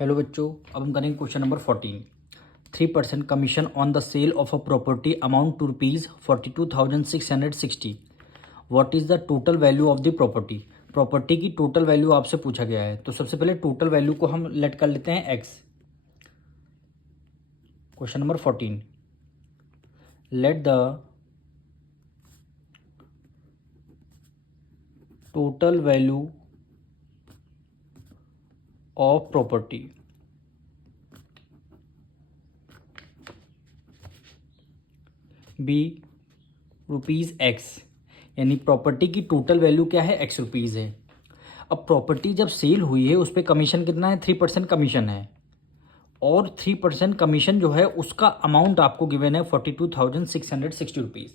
Hello बच्चों, अब हम करेंगे question number 14। 3% commission on the sale of a property amount to ₹42,660। What is the total value of the property. Property की total value आपसे पूछा गया है, तो सबसे पहले टोटल वैल्यू को हम लेट कर लेते हैं x. Question number 14, let the total value of property B rupees x, यानी प्रॉपर्टी की टोटल वैल्यू क्या है, एक्स रुपीज़ है। अब प्रॉपर्टी जब सेल हुई है उस पर कमीशन कितना है, 3% कमीशन है, और 3% कमीशन जो है उसका अमाउंट आपको गिवन है 42,660 रुपीज़।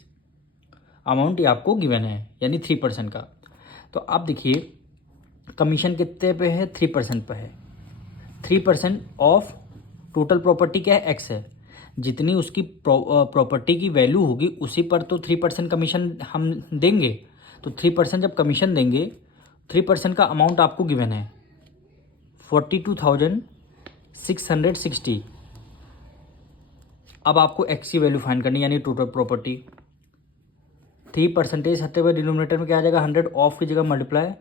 अमाउंट ये आपको गिवन है, यानी 3% का। तो आप देखिए कमीशन कितने पे है, 3% पे है। 3% ऑफ टोटल प्रॉपर्टी क्या है, एक्स है। जितनी उसकी प्रॉपर्टी की वैल्यू होगी उसी पर तो 3% कमीशन हम देंगे। तो 3% जब कमीशन देंगे, 3% का अमाउंट आपको गिवन है 42,660। अब आपको एक्स की वैल्यू फाइंड करनी, यानी टोटल प्रॉपर्टी। 3% हटते हुए डिनोमिनेटर में क्या आ जाएगा, 100 ऑफ की जगह multiply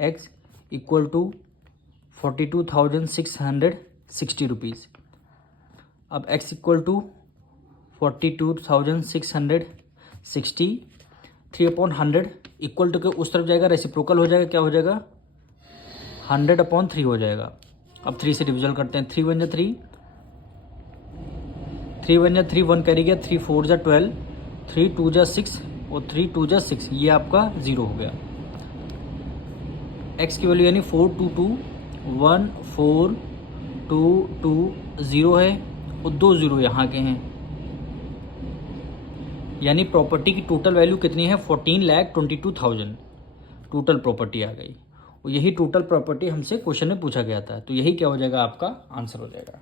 X equal to 42,660 rupees. अब x equal to 42,660, 3/100 equal to के उस तरफ जाएगा, रेसिप्रोकल हो जाएगा, क्या हो जाएगा 100/3 हो जाएगा। अब 3 से डिविजल करते हैं, 3 × 1 = 3, 3 × 1 = 3, 1 कैरी गया, 3 × 4 = 12, 3 × 2 = 6 और 3 × 2 = 6, ये आपका 0 हो गया। x की वैल्यू यानी 4221422 है और 2 0 यहाँ के हैं, यानी प्रॉपर्टी की टोटल वैल्यू कितनी है, 14,22,000 टोटल प्रॉपर्टी आ गई। और यही टोटल प्रॉपर्टी हमसे क्वेश्चन में पूछा गया था, तो यही क्या हो जाएगा, आपका आंसर हो जाएगा।